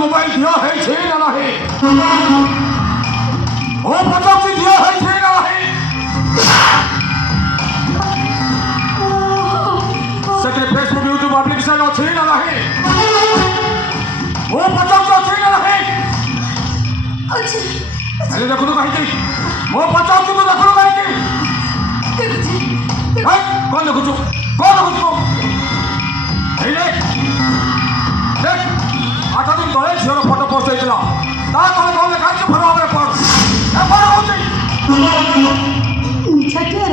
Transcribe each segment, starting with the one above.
मोबाइल दिया है छे ना नहीं वो पता से दिया है छे ना नहीं सके फेसबुक यूट्यूब एप्लीकेशन छे ना नहीं वो पता से छे ना नहीं अरे देखो तो कहीं वो पता से तो देखो कहीं कौन देखो तू देख 8 दिन तले झीर फटो पोस्ट होता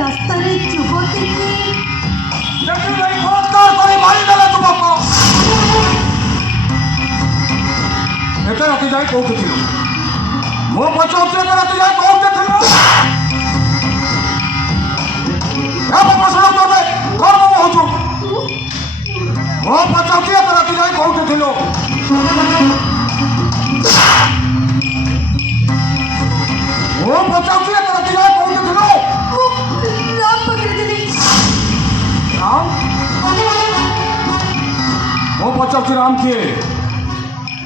रास्ता चुपती एते राति जाए कौन थी मो पचास राति जाए कौन थी मो पचास राति जाए कौन थी वो पचास राति जाए कौन थी राम पकड़ राम वो पचास राम किए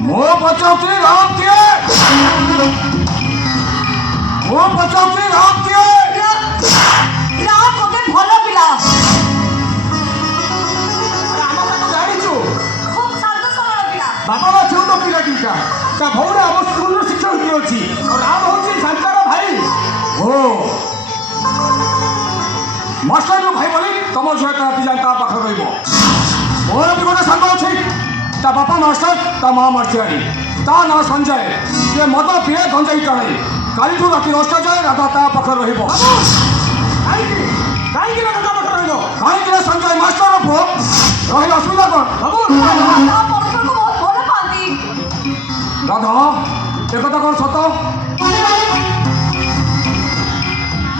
वो पचास राम किए वो पचास राम किए राम को भल पिला बाबा बा छो तो पिला टीका का भौरे हम स्कूल रो शिक्षक की अछि और राम होछि संचार भाई ओ मास्टर रो भाई बोली तम झिया का पिला का पाख रहइबो मोर भी गोटे संग अछि ता बापा मास्टर ता मां मास्टरी ता ना संजय जे मद पिए गंजाई टाणे काली तू राति 10टा जाए राधा ता पाख रहइबो काई की राधा पाख रहइबो काई की संजय मास्टर रो रही असुविधा कोन बाबू राधा एक कौन सत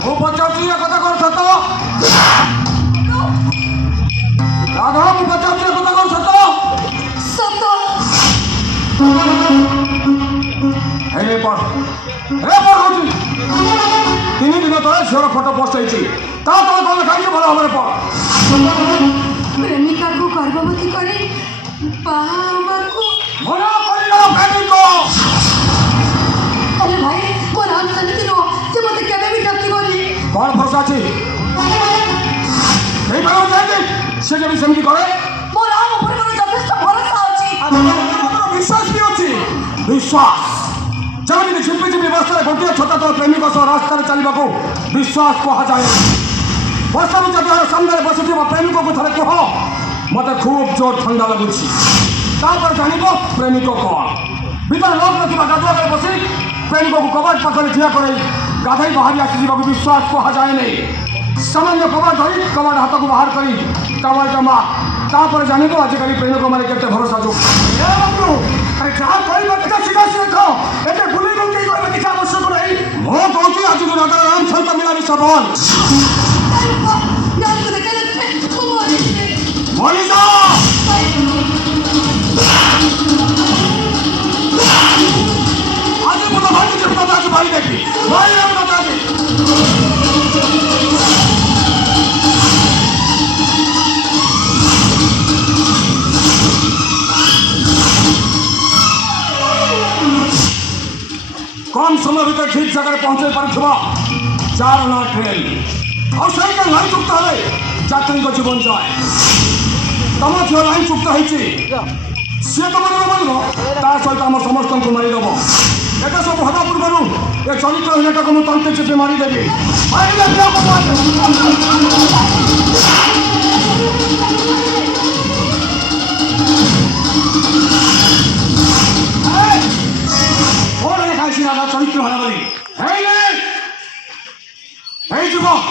वो पचासी एक कौन सत राधा वो पचासी एक कौन सत सत हे पढ़ होची 3 दिन तले झीर फटो पोस्ट होती ता तो कौन खाई भल भाव पढ़ प्रेमिका को गर्भवती करे बाबा को मना करियो प्रेमिको अरे भाई वो राम समिति नो से मते केबे भी डकी बोली कौन भरोसा छी नहीं भाई जाए से जब समिति करे वो राम ऊपर पर यथेष्ट भरोसा अछि विश्वास भी अच्छी विश्वास जब झिपी झिपी बर्षा गोटे छोटा तो प्रेमिक सह रास्तार चलने को विश्वास कह जाए वर्षा भी जब सामने बसी प्रेमिक को थे कह मत खूब जोर ठंडा लगुच जान प्रेमिक कौन भीतर लोक ना गाधुआ बसी प्रेमिक को कबाट पाखे ठिया कर गाधई बाहरी आसी विश्वास कह जाए नहीं सामान्य कबाट धरी कबाट हाथ को बाहर कर कबाट जमा तापर जान आजिकल प्रेमिक मैंने केते भरोसा जो अरे जहाँ कोई मत का सीधा से रखो एते बुली को कई कोई किसी आवश्यक नहीं मो कहती आज दिन रात राम सहित मिला सबल राम को देखे मनीषा आज बोला भाई के बता आज भाई देखी भाई ने बता दी कम समय भीतर ठीक जगह पहुंचे पार्थिबा 4 आना ट्रेन और सही का लाइन चुकता है यात्री को जीवन जाए तम झील लाइन चुकता है सी तुम मानव ता सहित आम समस्त को मारिदेव एटा सब हवा पूर्व ए चरित्रहीनटा को मुझे तंत्र चिपी मारिदेवी এই যুবক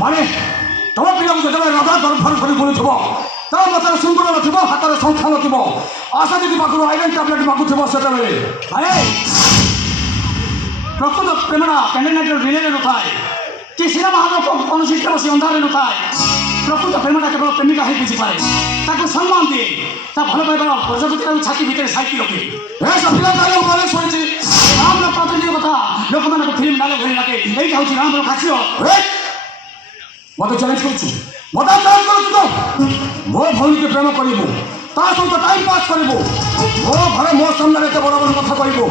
ମାନେ ତମ ପିଲାକୁ ଯେତେବେଳେ ରାଧା ଗର୍ଭରେ ଧରି ବୁଲୁଥିବ ତା ମତରେ ସୁନ୍ଦର ନଥିବ ହାତରେ ସଂଖ୍ୟା ନଥିବ ଆଶା ଯଦି ପାଖରୁ ଆଇରନ୍ ଟ୍ୟାବଲେଟ୍ ମାଗୁଥିବ ସେତେବେଳେ ଆରେ ପ୍ରକୃତ ପ୍ରେମଣା କ୍ୟାଣ୍ଡେଡେଟ୍ ରିଲେରେ ନଥାଏ କି ସିନେମା ହଲ୍ କୌଣସି ବସି ଅନ୍ଧାରରେ ନଥାଏ ପ୍ରକୃତ ପ୍ରେମଟା କେବଳ ପ୍ରେମିକା ହେଇ ବୁଝିପାରେ ତାକୁ ସମ୍ମାନ ଦିଏ ତା ଭଲ ପାଇବାର ପ୍ରଜାପତିକୁ ଛାତି ଭିତରେ ସାଇତି ରଖେ ପିଲା ତାହେଲେ ମାନେ ଶୁଣିଛି ରାମର ପ୍ରାଚୀନ କଥା ଲୋକମାନଙ୍କୁ ଫିଲ୍ମ ଡାଇଲଗ ଭଳି ଲାଗେ ଏଇଟା ହେଉଛି ରାମର ଖାସିୟ ମୋତେ ଚ୍ୟାଲେଞ୍ଜ କରୁଛୁ ମୋତେ ଚ୍ୟାଲେଞ୍ଜ କରୁଛୁ ତ ମୋ ଭଉଣୀকে ପ୍ରେମ କରିବୁ ତା ସହିତ ଟାଇମ୍ ପାସ୍ କରିବୁ ମୋ ଘରେ ମୋ ସାମ୍ନାରେ ଏତେ ବଡ଼ ବଡ଼ କଥା କହିବୁ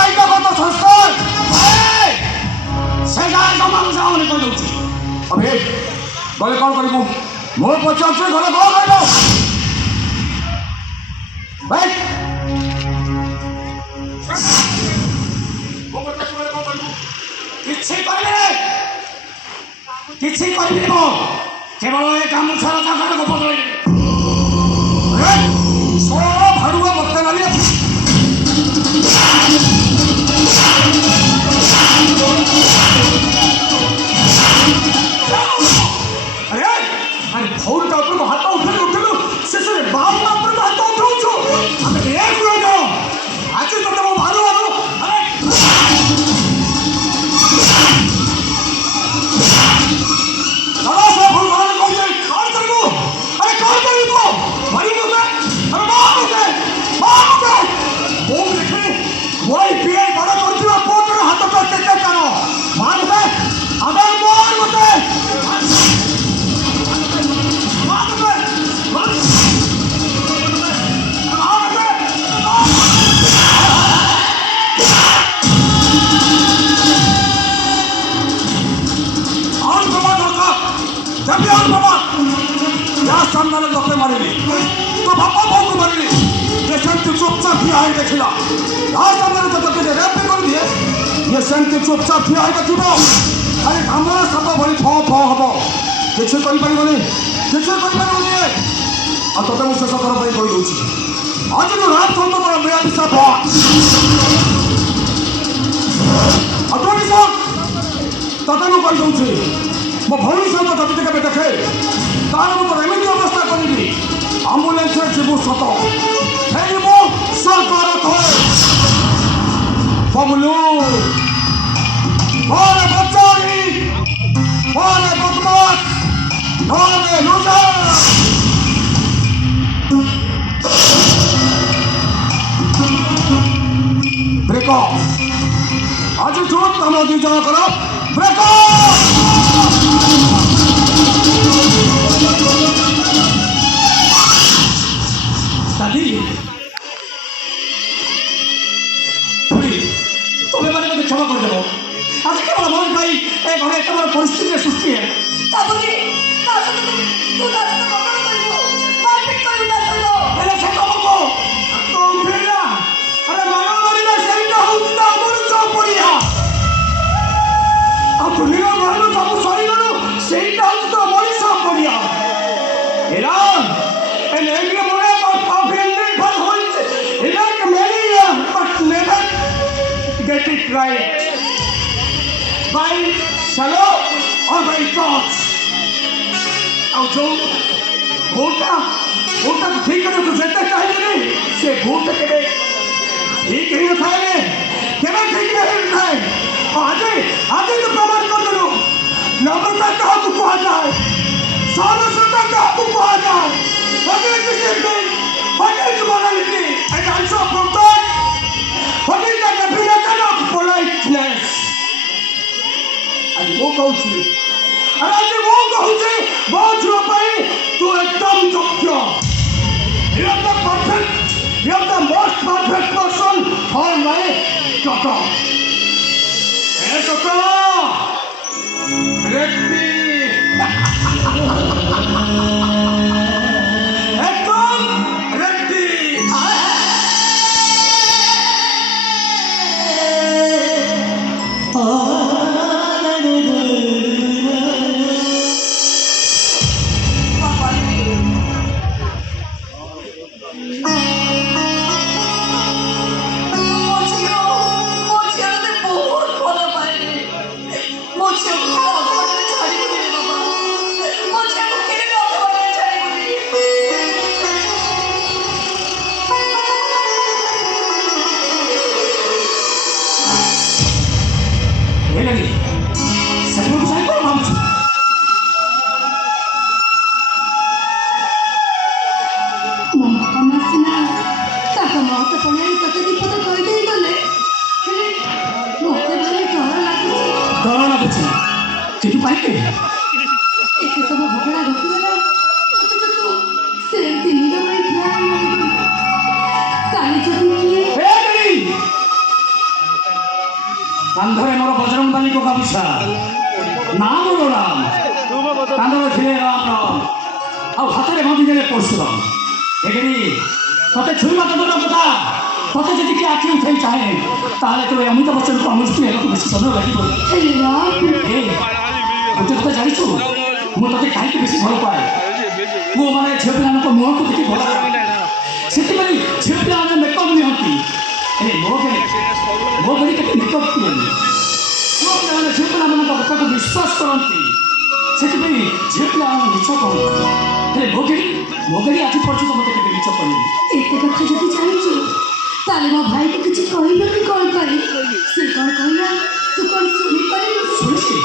ଏଇଟା କତ ସଂସ୍କାର ସେଇଟା ଜମାକୁ ଯାଉନି କହିଦେଉଛି ଅଭି ଗଲେ କ'ଣ କରିବୁ ମୋ ପଚାରୁଛି ଘରେ କ'ଣ କରିବୁ କିଛି କରିବିନି କିଛି କରିବିନି ମୁଁ କେବଳ ଏ ଗାମୁଛାର ଜାଗାଟାକୁ ବଦଳେଇବି ଭାଡ଼ୁଆ ମତେ ନାଲି ଭଉଣୀଟା ଉପରକୁ ହାତ ଉଠେଇଲୁ ଶେଷରେ ବାଉଟା ଉପରକୁ ହାତ ଉଠଉଛୁ ଆମେ ଆଜି ତତେ ମୋ ଭାଲୁ सामने लोके मारिली तो बापा भाव को मारिली ये सेंटी चुपचाप ठिया है देखिला आज सामने तो तके रेप कर दिए ये सेंटी चुपचाप ठिया है देखिबो अरे हमरा सब भली फ फ हबो किछ करि परिबनी आ तते मु शेष कर पई कहि दोछि आज जो रात संत पर मेरा विश्वास अतोनी सर तते मु कहि दोछि मो भौणी सहित जति केबे देखे तार मत एमती अवस्था करी आम्बुलेंस जीवु सत फेरबू सरकार बबलू बड़े बच्चारी बड़े बदमाश बड़े लूजर ब्रेकअप आज जो तुम दी जन करो ब्रेकअप दादी तुम्हें मैंने मुझे क्षमा कर दो आज केवल मोहन भाई ए घरे एत बड़ परिस्थिति सृष्टि है ताबली ता सते तू ता सते बकड़ करियो मारपिट करियो ता सतो एले से कमको तो उठेला अरे मानो मरिला सेइटा होता अमर चौपड़िया आ दुनिया मानो सब सरी गलो सेइटा होता मरी चौपड़िया एला एन एंगे मोरे get it right by shallow or by thoughts ଆଉ ଯୋଉ ଭୁଲଟା ଠିକ କରେ ତୁ ଯେତେ ଚାହିଁଲେ ସେ ଭୁଲଟା କେବେ ଠିକ ହେଇନଥାଏ କେବେ ଠିକ ହେଇନଥାଏ ଆଜି ତୁ ପ୍ରମାଣ କରିଦେଲୁ ନମ୍ରତା କାହାକୁ କୁହାଯାଏ ସରସ୍ୱତା କାହାକୁ କୁହାଯାଏ what is discipline what is morality and also from that what is the definition of politeness आज वो कहूँ अरे आज वो कहूँ बहुत जो पाई तू एकदम योग्य you are the perfect you are the most perfect person for my daughter hey daughter let me एकदम କାନ୍ଧରେ ମୋର ବଜରଙ୍ଗବାଲିଙ୍କ ଗାମୁଛା, ନାଁ ମୋର ରାମ, କାନ୍ଧରେ ଥିଲେ ରାମ ଆଉ ହାତରେ ବାନ୍ଧିଦେଲେ ପରଶୁରାମ। ଏଗିରି ତତେ ଛୁଇଁବା ତ ଦୂର କଥା, ତତେ ଯଦି କିଏ ଆଖି ଉଠାଇ ଚାହେଁ ତାହେଲେ ତୁ ଅମିତାଭ ବଚ୍ଚନକୁ ଅନୁଷ୍ଠି ହେବାକୁ ବେଶୀ ସମୟ ଲାଗିବ। ଗୋଟେ କଥା ଜାଣିଛୁ, ମୁଁ ତତେ କାହିଁକି ବେଶୀ ଭଲ ପାଏ? ପୁଅମାନେ ଝିଅ ପିଲାମାନଙ୍କ ମୁହଁକୁ ଦେଖି ଭଲ ପାଏ, ସେଥିପାଇଁ ଝିଅ ପିଲାମାନେ ମେକଅପ୍ ନିଅନ୍ତି। ହେଲେ ମୋ ଘରେ କେତେ ମେକଅପ୍ ନିଅନ୍ତି। ପୁଅ ପିଲାମାନେ ଝିଅ ପିଲାମାନଙ୍କ କଥାକୁ ବିଶ୍ୱାସ କରନ୍ତି, ସେଥିପାଇଁ ଝିଅ ପିଲାମାନେ ମିଛ କହନ୍ତି। ହେଲେ ମୋ ଘରେ ଆଜି ପର୍ଯ୍ୟନ୍ତ ମୋତେ କେବେ ମିଛ କହିନି। ଏତେ କଥା ଯଦି ଜାଣିଛୁ ତାହେଲେ ମୋ ଭାଇକୁ କିଛି କହିବ କି କ'ଣ କରି? ସେ କ'ଣ କହିଲା ତୁ କ'ଣ ଶୁଣିପାରିଲୁ? ଶୁଣିଛି,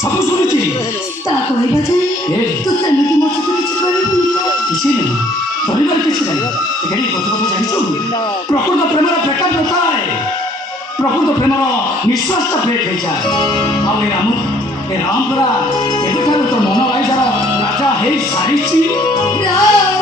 ସବୁ ଶୁଣିଛି। ତା କହିବା ଯେ ତୁ ସେମିତି ମୋ ସହିତ କିଛି କରିବୁନି ତ? କିଛି ନାହିଁ, କରିବାର କିଛି ନାହିଁ। ଏଠି ଗୋଟେ କଥା ଜାଣିଛୁ, ପ୍ରକୃତ ପ୍ରେମର ବ୍ରେକଅପ୍ ନଥାଏ, ପ୍ରକୃତ ପ୍ରେମର ନିଶ୍ୱାସଟା ବ୍ରେକ୍ ହେଇଯାଏ। ଆଉ ଏ ରାମ ପରା ଏବେଠାରୁ ତ ମନ ବାଇଜାର ରାଜା ହେଇ ସାରିଛି। ରାମ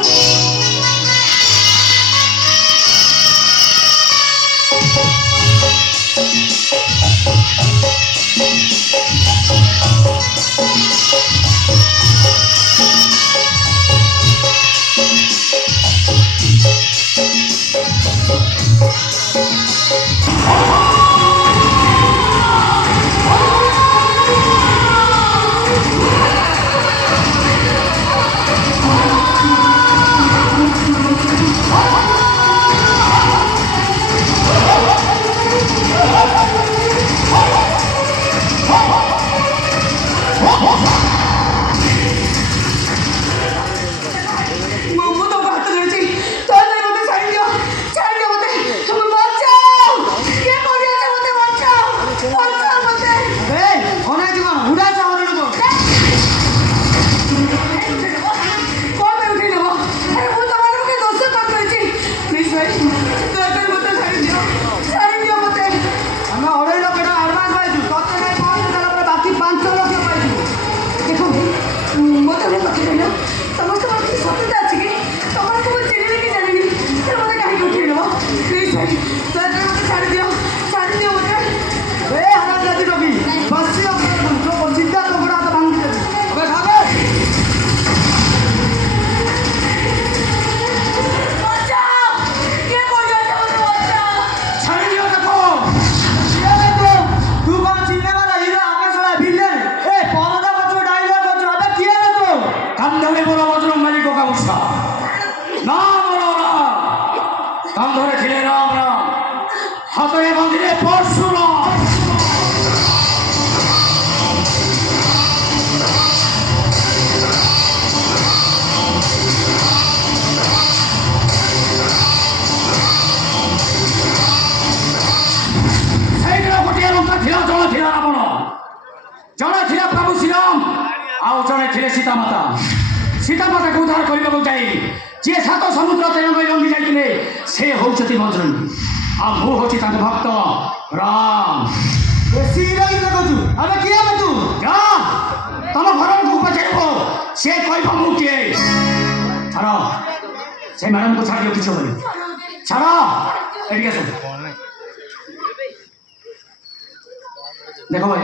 ମୁଁ ତ ହାତ ଧରିଛି, ତାହେଲେ ମୋତେ ଛାଡ଼ିଦିଅ, ଛାଡ଼ିଦିଅ ମୋତେ, ବଞ୍ଚାଅ, କିଏ କରି ଅଛି ମୋତେ ବଞ୍ଚାଅ, ବଞ୍ଚାଅ ମୋତେ। ଅନାଇଛି କ'ଣ ଉଡ଼ା ଚାହୁଁନି କ'ଣ ପାଇଁ ଉଠେଇ ନେବ? ମୁଁ ତମମାନଙ୍କୁ କି ଦୋଷ କ'ଣ କରିଛି? ପ୍ଲିଜ୍ ଭାଇ ଦୟାକରି ମୋତେ ଛାଡ଼ିଦିଅ, ଛାଡ଼ିଦିଅ ମୋତେ। ଆମେ 2.5 ଲକ୍ଷ ଟଙ୍କା ଆଡ଼ଭାନ୍ସ ପାଇଛୁ, ତତେ ନାଇଁ ପହଞ୍ଚିଲା ପରେ ବାକି 5 ଲକ୍ଷ ପାଇଛୁ। ଦେଖ ଭାଇ ମୋତେ ଗୋଟେ କଥା କହିଲ, ସମସ୍ତେ ମୋର କିଛି ସତ୍ୟତା ଅଛି କି? ତମମାନଙ୍କୁ ମୁଁ ଚିହ୍ନିବି କି ଜାଣିବି, ତେଣୁ ମୋତେ କାହିଁକି ଉଠେଇ ନେବ? ପ୍ଲିଜ୍ ଭାଇ ଦୟାକରି ମୋତେ ଛାଡ଼ିଦିଅ, ଛାଡ଼ିଦିଅ ମୋତେ। ହାରାମଜାତି ଟୋକି ବସିବ ଚିନ୍ତା ତ ଗୋଡ଼ ହାତ ଭାଙ୍ଗି ଦେବି। ଏବେ ଖାବେ ବଞ୍ଚାଅ, କିଏ କରି ଅଛି ମୋତେ ବଞ୍ଚାଅ। ଛାଡ଼ି ଦିଅ ତାକୁ। ତୁ କ'ଣ ସିନେମାର ହିରୋ, ଆମେ ଶଳା ଭିଲେନ? ଏ ପରଦା ପଛକୁ ଡାଇଲଗ୍ କରୁଛୁ, ଏବେ କିଏ ରେ ତୁ? କାନ୍ଧରେ ମୋର ବଜରଙ୍ଗବାଲିଙ୍କ ଗାମୁଛା, ନା ମୋର ରାମ, କାନ୍ଧରେ ଥିଲେ ରାମ, ହାତରେ ବାନ୍ଧିଲେ ପରଶୁରାମ। ସେଇଦିନ ଗୋଟିଏ ଲଙ୍କା ଥିଲା, ଜଣେ ଥିଲା ରାବଣ, ଜଣେ ଥିଲା ପ୍ରଭୁ ଶ୍ରୀରାମ, ଆଉ ଜଣେ ଥିଲେ ସୀତାମାତା। ସୀତାମାତାକୁ ଉଦ୍ଧାର କରିବାକୁ ଯାଇ ଯିଏ 7 ସମୁଦ୍ର ତେରଙ୍ଗ ଲମ୍ବି ଯାଇଥିଲେ ସେ ହେଉଛନ୍ତି ବଜରଙ୍ଗୀ, ଆଉ ମୁଁ ହେଉଛି ତାଙ୍କ ଭକ୍ତ ରାମ। ବେଶୀ ହିରୋଇନ୍ କହୁଛୁ, ଆମେ କିଏ ହେବେ ତୁ? ଯା ତମ ଘରକୁ ପଚାରିବ, ସେ କହିବ ମୁଁ କିଏ। ଛାଡ଼ ସେ ମ୍ୟାଡ଼ାମକୁ ଛାଡ଼ିବ, କିଛି ହେବନି। ଛାଡ଼ ଏଠିକି ଆସ। ଦେଖ ଭାଇ,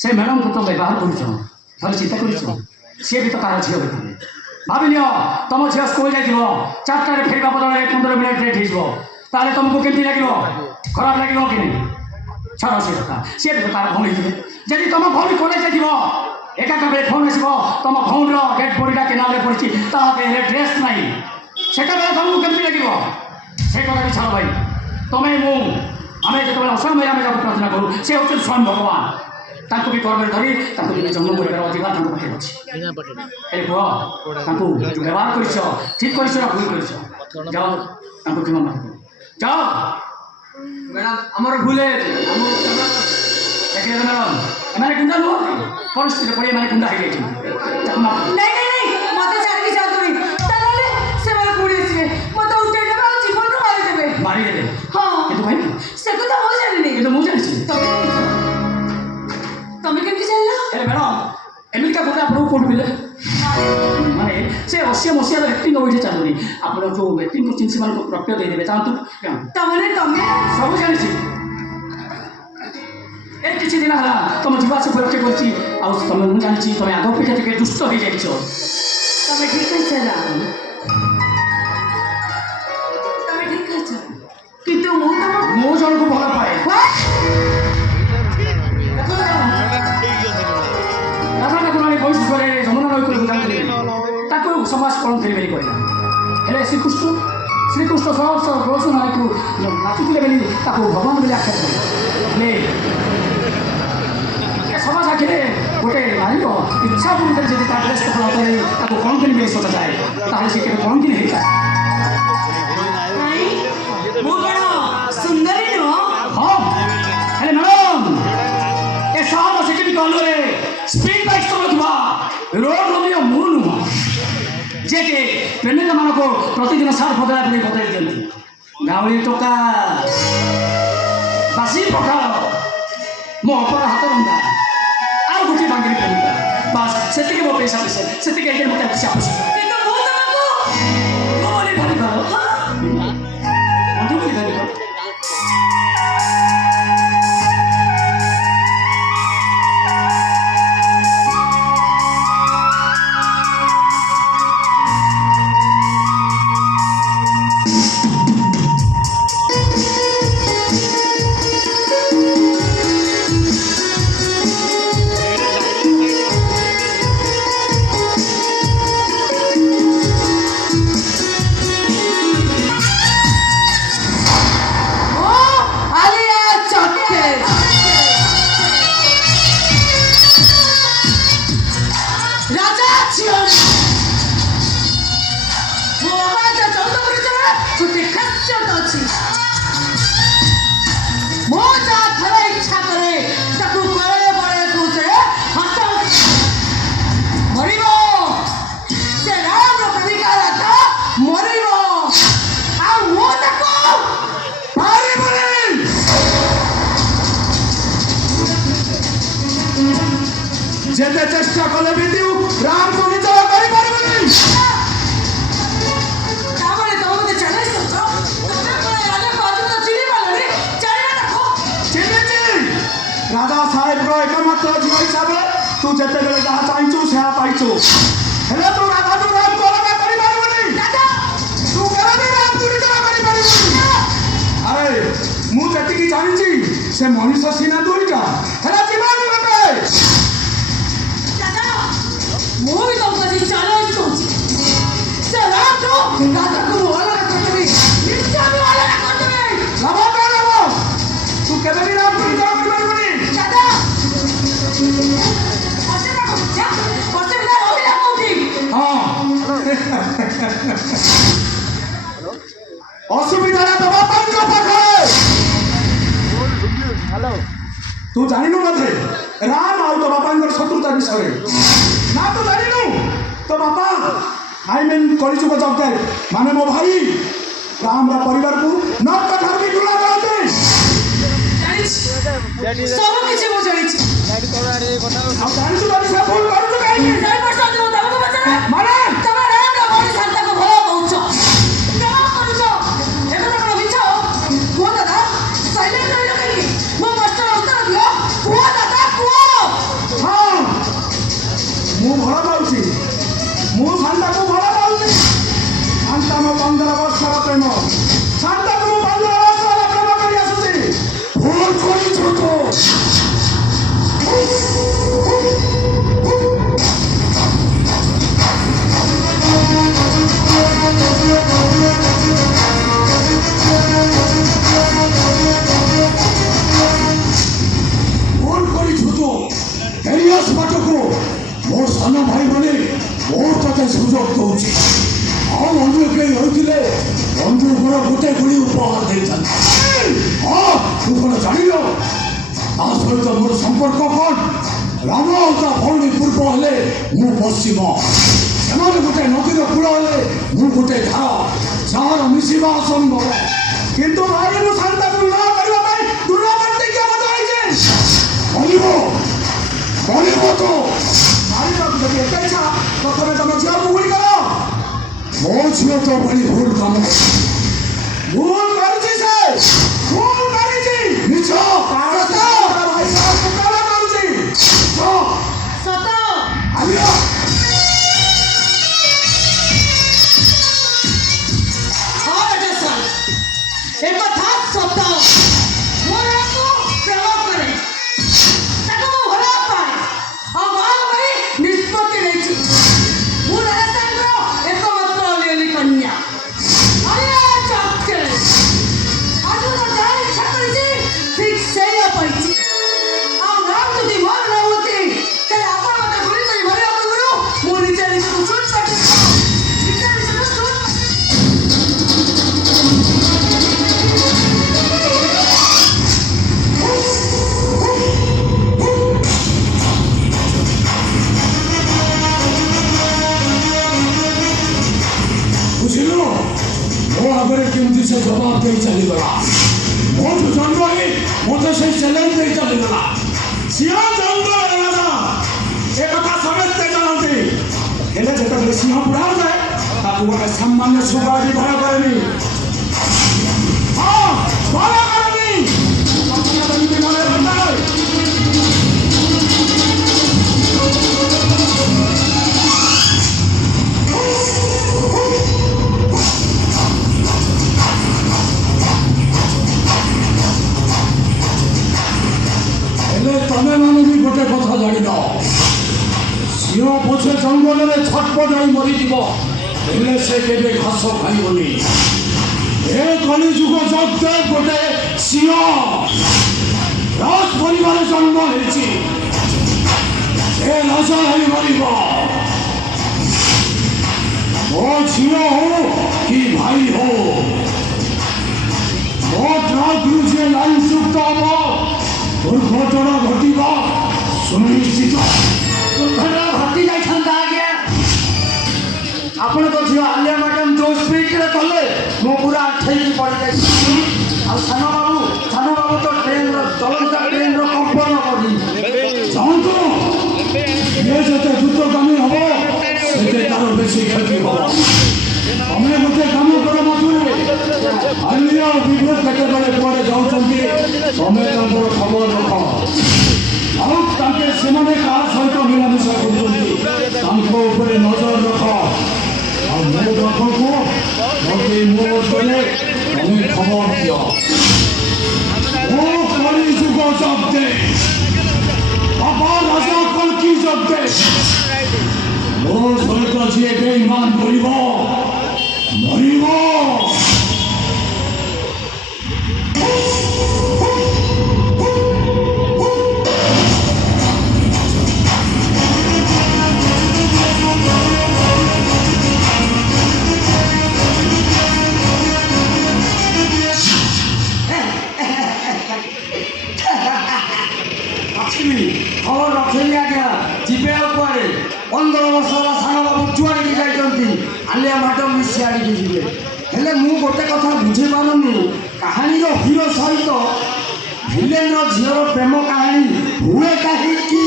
ସେ ମ୍ୟାଡ଼ାମକୁ ତ ବ୍ୟବହାର କରୁଛ, ଥରେ ଚିନ୍ତା କରିଛ, ସିଏ ବି ତ ତାର ଝିଅ ହୋଇଥିଲେ। ଭାବିନିଅ ତମ ଝିଅ ସ୍କୁଲ ଯାଇଥିବ, 4টাରେ ଫେରିବା ବଦଳରେ 15 ମିନିଟ୍ ଲେଟ୍ ହେଇଯିବ, ତାହେଲେ ତମକୁ କେମିତି ଲାଗିବ? ଖରାପ ଲାଗିବ କି ନାହିଁ? ଛାଡ଼ ସେ କଥା, ସିଏ ବି ତ ତାର ଭଉଣୀ ଥିବେ। ଯଦି ତମ ଭଉଣୀ କଲେଜ ଯାଇଥିବ, ଏକାକା ବେଳେ ଫୋନ୍ ଆସିବ ତମ ଭଉଣୀର ଡେଡ୍ ବଡ଼ିଟା କେନାଲରେ ପଡ଼ିଛି, ତା ଦେହରେ ଡ୍ରେସ୍ ନାହିଁ, ସେତେବେଳେ ତମକୁ କେମିତି ଲାଗିବ? ସେ କଥା ବି ଛାଡ଼ ଭାଇ, ତମେ ମୁଁ ଆମେ ଯେତେବେଳେ ଅସମୟ ଆମେ ଯାହାକୁ ପ୍ରାର୍ଥନା କରୁ, ସେ ହେଉଛନ୍ତି ସ୍ୱୟଂ ଭଗବାନ। ତାଙ୍କୁ ବି କର୍ମରେ ଧରି ତାଙ୍କୁ ବି ଜନ୍ମ କରିବାର ଅଧିକାର ତାଙ୍କ ପାଖରେ ଅଛି। ହେଲେ କୁହ, ତାଙ୍କୁ ବ୍ୟବହାର କରିଛ, ଠିକ୍ କରିଛ ନା ଭୁଲ କରିଛ? ଯାଅ ତାଙ୍କୁ କ୍ଷମା ମାଗିବ, ଯାଅ। ମ୍ୟାଡ଼ାମ୍ ଆମର ଭୁଲ ହେଇଯାଇଛି, ଦେଖିଲେ ମ୍ୟାଡ଼ାମ୍ ଏମାନେ ଗୁଣ୍ଡା ନୁହଁ, ପରିସ୍ଥିତିରେ ପଡ଼ି ଏମାନେ ଗୁଣ୍ଡା ହେଇଯାଇଛନ୍ତି। ତାକୁ ମାଫ ନାଇଁ ନାଇଁ ନାଇଁ, ମୋତେ ଛାଡ଼ିକି ଯାଆନ୍ତୁନି, ତାହେଲେ ସେମାନେ ପୁଣି ଆସିବେ, ମୋତେ ଉଠେଇ ଦେବେ ଆଉ ଜୀବନରୁ ମାରିଦେବେ। ମାରିଦେବେ? ହଁ। କିନ୍ତୁ କାହିଁକି? ସେ କଥା ମୁଁ ଜାଣିନି, କିନ୍ତୁ ମୁଁ ଜାଣିଛି। ତମେ କେମିତି ଜାଣିଲ? ହେଲେ ମ୍ୟାଡ଼ାମ୍ ଏମିତିକା କଥା ଆପଣଙ୍କୁ କେଉଁଠୁ ମିଳେ? ମାନେ ସେ 80 ମସିହାର ଆକ୍ଟିଂ ଏଇଠି ଚାଲୁନି, ଆପଣ ଯେଉଁ ଆକ୍ଟିଂ କରୁଛନ୍ତି ସେମାନଙ୍କୁ ପ୍ରାପ୍ୟ ଦେଇଦେବେ, ଯାଆନ୍ତୁ। ତମେ ସବୁ ଜାଣିଛି। ଏ କିଛି ଦିନ ହେଲା ତମ ଯିବା ଆସିବା ପରୀକ୍ଷା କରିଛି ଆଉ ତମେ ମୁଁ ଜାଣିଛି ତମେ ଆଗ ଅପେକ୍ଷା ଟିକେ ଦୁଷ୍ଟ ହେଇଯାଇଛ। ତମେ ଠିକ କହିଛ ନା, ତମେ ଠିକ କହିଛ, କିନ୍ତୁ ମୁଁ ତମକୁ ମୁଁ ଜଣକୁ ଭଲ ପାଏ। ରାଧା ଠାକୁରାଣୀ ବୈଶିଷ୍ଠରେ ଯମୁନା ନଈକୁ ଯାଉଥିଲେ, ତାକୁ ସମାଜ କଣ ଫେରିବେରି କହିଲା। ହେଲେ ଶ୍ରୀକୃଷ୍ଣ ସହସ୍ର ରୋଷ ନାରୀକୁ ନାଚୁଥିଲେ ବୋଲି ତାକୁ ଭଗବାନ ବୋଲି ଆଖ୍ୟା କଲେ। ହେଲେ ସମାଜ ଆଖିରେ ଗୋଟେ ନାରୀର ଇଚ୍ଛା ପୂର୍ଣ୍ଣରେ ଯଦି ତା ଡ୍ରେସ୍ କପଡ଼ା ଉପରେ ତାକୁ କଣ କିଣିବେ ସଜାଯାଏ, ତାହେଲେ ସେ କେବେ କଣ କିଣି ହେଇଯାଏ। ମୁଁ କଣ ସୁନ୍ଦରୀ ନୁହଁ? ହଁ, ହେଲେ ମ୍ୟାଡ଼ାମ ଏ ସହର ସିଟି କଲରେ ସ୍ପିଡ୍ ବାଇକ୍ ଚଲାଉଥିବା ରୋଡ୍ ରୋମିଓ ମୁଁ ନୁହଁ, ଯିଏକି ପ୍ରେମିକମାନଙ୍କୁ ପ୍ରତିଦିନ ସାର୍ ବଦଳା କରି ବଦଳାଇ ଦିଅନ୍ତି। ଗାଉଁଲି ଟୋକା, ବାସି ପଖାଳ, ମୋ ଅପର ହାତ ରନ୍ଧା, ଆଉ ଗୋଟିଏ ବାଙ୍ଗିରି ପ୍ରେମିକା, ବାସ୍ ସେତିକି ମୋ ପଇସା ପଇସା, ସେତିକି ଆଜ୍ଞା ମୋତେ କିଛି ଆବଶ୍ୟକ। କିନ୍ତୁ ମୁଁ ତମକୁ ମୁଁ ବୋଲି ଭାବିପାର, ବନ୍ଧୁ ବୋଲି ଭାବିପାର। যেতে চেষ্টা কলে বিদ্যু রাম তুমি জয় করিপারিবনি। তাহলে তোমাকে জানাই তো তোমরা কোন রাজা কতটা চিনি পারলে জানি না দেখো চিনিছি রাজা সাহেবর একমাত্র ঝিଅ হিসাবে তু যেতেবেলে যাহা চাইছু সেয়া পাইছু, হেলে তু রাজাକୁ রাম কলকা করিপারিবনি। দাদা তু কেবে ବି রাম দুর্জয় করিপারিবনি। আরে ମୁଁ ଯେତିକି ଜାଣିଛି ସେ ମଣିଷ ସିନା ଦୁଇଟା, ହେଲେ ଜୀବନ ଗୋଟେ। দাদা ମୁଁ ବି ତମକୁ ଆଜି ଚ୍ୟାଲେଞ୍ଜ କରୁଛି, ସେ ରାମଠୁ ରାଧାକୁ ମୁଁ ଅଲଗା କରିଦେବି, ନିଶ୍ଚୟ ମୁଁ ଅଲଗା କରିଦେବି। ଲାଭ କଣ ହବ? ତୁ କେବେ ବି ରାମ ଦୁର୍ଜୟ କରିପାରିବୁନି। ଦାଦା ଅସୁବିଧା କରୁଛ, ଅସୁବିଧା ରହିଲା କୋଉଠି? ହଁ ଅସୁବିଧାରେ ତୋ ବାପାଙ୍କ ପାଖରେ। ତୁ ଜାଣିନୁ ବୋଧେ ରାମ ଆଉ ତୋ ବାପାଙ୍କର ଶତ୍ରୁତା ବିଷୟରେ? ନା ତୁ ଜାଣିନୁ? ତୋ ବାପା କଳିଯୁଗ ଜଗତେ ମାନେ ମୋ ଭାଇ ରାମର ପରିବାରକୁ ନର୍କ ଠାରୁ ବି ଘୃଣା କରନ୍ତି। ଜାଣିଛି, ସବୁ କିଛି ମୁଁ ଜାଣିଛି। ଆଉ ଜାଣିଛୁ ଯଦି ସେ ଭୁଲ କରୁଛୁ କାହିଁକି? ଜାଣିପାରୁଛନ୍ତି ମୁଁ ତମକୁ ପଚାରେ ମାନେ ତମେ ରାମର ଭଉଣୀ ଶାନ୍ତାକୁ ଭଲ କହୁଛ, କେବଳ କରୁଛ, ଏବେ ତମର ମିଛ। କୁହ ଦାଦା, ସାଇଲେଣ୍ଟ ରହିଲ କାହିଁକି? ମୋ ପ୍ରଶ୍ନର ଉତ୍ତର ଦିଅ, କୁହ ଦାଦା କୁହ। ହଁ ମୁଁ ଭଲ ପାଉଛି, ମୁଁ ଶାନ୍ତାକୁ ଭଲ ପାଉଛି। ଶାନ୍ତା ମୋ 15 ବର୍ଷର ପ୍ରେମ, ଶାନ୍ତାକୁ ମୁଁ 15 ବର୍ଷ ହେଲା ପ୍ରେମ କରି ଆସୁଛି। ଭୁଲ କରିଛୁ ତୁ। ଭୁଲ କରିଛୁ ତୁ। ଏରିୟସ ବାଟକୁ ମୋ ସାନ ଭାଇମାନେ ବହୁତ ତତେ ସୁଯୋଗ ଦଉଛି। ଆଉ ବନ୍ଧୁ କେହି ରହିଥିଲେ ବନ୍ଧୁଙ୍କର ଗୋଟେ ଗୁଳି ଉପହାର ଦେଇଥାନ୍ତି। ହଁ ତୁ କ'ଣ ଜାଣିଲ ତା ସହିତ ମୋର ସମ୍ପର୍କ କ'ଣ? ରାମ ଆଉ ତା ଭଉଣୀ ପୂର୍ବ ହେଲେ ମୁଁ ପଶ୍ଚିମ, ସେମାନେ ଗୋଟେ ନଦୀର କୂଳ ହେଲେ ମୁଁ ଗୋଟେ ଧାର, ଯାହାର ମିଶିବା ଅସମ୍ଭବ। କିନ୍ତୁ ଭାଇ ମୁଁ ଶାନ୍ତାକୁ ବିବାହ କରିବା ପାଇଁ ଦୃଢ଼ ପ୍ରତିଜ୍ଞା ବଦଳାଇଛି। କରିବ ତ ମାରିବାକୁ ଯଦି ଏତେ ଇଚ୍ଛା ପ୍ରଥମେ ତମ ଝିଅକୁ ଗୁଳି କର। ମୋ ଝିଅ ତ ଭଳି ଭୁଲ କାମ ଭୁଲ କରିଛି, ସେ ଭୁଲ କରିଛି। ମିଛ ଭାଇ ସାହେବ କେମିତି ସେ ଜବାବ ଦେଇ ଚାଲିଗଲା। ମୋଠୁ ଜନ୍ମ ହୋଇ ମୋତେ ସେ ଚ୍ୟାଲେଞ୍ଜ ଦେଇ ଚାଲିଗଲା। ସିଂହ ଜଙ୍ଗଲର ରାଜା ଏ କଥା ସମସ୍ତେ ଜାଣନ୍ତି, ହେଲେ ଯେତେବେଳେ ସିଂହ ବୁଢ଼ା ଯାଏ ତାକୁ ଗୋଟେ ସାମାନ୍ୟ ଶୁଭ ବି ଭୟ କରେନି। ହଁ, ଭୟ କରେନି। ଏମିତି ମନେ ରଖିଥାଏ। ହେଲେ ତମେ ମାନେ ବି ଗୋଟେ କଥା ଜାଣିନ, ସିଂହ ପଛେ ଜଙ୍ଗଲରେ ଛଟପଟ ହୋଇ ମରିଯିବ, ହେଲେ ସେ କେବେ ଘାସ ଖାଇବନି। ଏ କଳିଯୁଗ ଜଗତେ ଗୋଟେ ସିଂହ ରାଜ ପରିବାର ଜନ୍ମ ହେଇଛି, ଏ ରାଜା ହେଇ ମରିବ। ମୋ ଝିଅ ହଉ କି ଭାଇ ହଉ, ମୋ ଟ୍ରକରୁ ଯେ ଲାଇନ ଯୁକ୍ତ ହବ ଦୁର୍ଘଟଣା ଘଟିବା ସୁନିଶ୍ଚିତ। ଦୁର୍ଘଟଣା ଘଟି ଯାଇଥାନ୍ତା ଆଜ୍ଞା। ଆପଣଙ୍କ ଝିଅ ଆଲିଆ ମ୍ୟାଡ଼ାମ ଯୋଉ ସ୍ପିଡରେ କଲେ ମୁଁ ପୁରା ଆଠେଇକି ପଡ଼ିଯାଇଛି। ଆଉ ସାନ ବାବୁ ତ ଟ୍ରେନର ଚଳନ୍ତା ଟ୍ରେନର କମ୍ପନ କରି ଚାହୁଁଛୁ ଏ ଯେତେ ଦ୍ରୁତଗାମୀ ହବ ସେତେ ତାର ବେଶୀ କ୍ଷତି ହବ। ତମେ ଗୋଟେ କାମ କର ମଧୁରେ, ଆଲିଆ ବିଭେଦ କେତେବେଳେ କୁଆଡ଼େ ଯାଉଛନ୍ତି ତମେ ତାଙ୍କର ଖବର ରଖ। ଆଉ ତାଙ୍କେ ସେମାନେ କାହା ସହିତ ମିଳାମିଶା କରୁଛନ୍ତି ତାଙ୍କ ଉପରେ ନଜର ରଖ। ଆଉ ମୋ ପାଖକୁ ମୋତେ ମୋ ଉପରେ ତମେ ଖବର ଦିଅ। ମୋ କଳିଯୁଗ ଜଗତେ, ବାବା ରାଜା କଲ୍କି ଜଗତେ, ମୋ ସହିତ ଯିଏ ବେଇମାନ କରିବ ମରିବ। ଖବର ରଖିଲି ଆଜ୍ଞା। ଯିବେ ଆଉ କୁଆଡ଼େ? 15 ବର୍ଷର ସାନ ବାବୁ ଯୁଆଡ଼ିକି ଯାଇଛନ୍ତି, ଆଲିଆ ମ୍ୟାଡ଼ାମ ବି ସିଆଡ଼ିକି ଯିବେ। ହେଲେ ମୁଁ ଗୋଟେ କଥା ବୁଝିପାରୁନି, କାହାଣୀର ହିରୋ ସହିତ ଭିଲେନର ଝିଅର ପ୍ରେମ କାହାଣୀ ହୁଏ କାହିଁକି?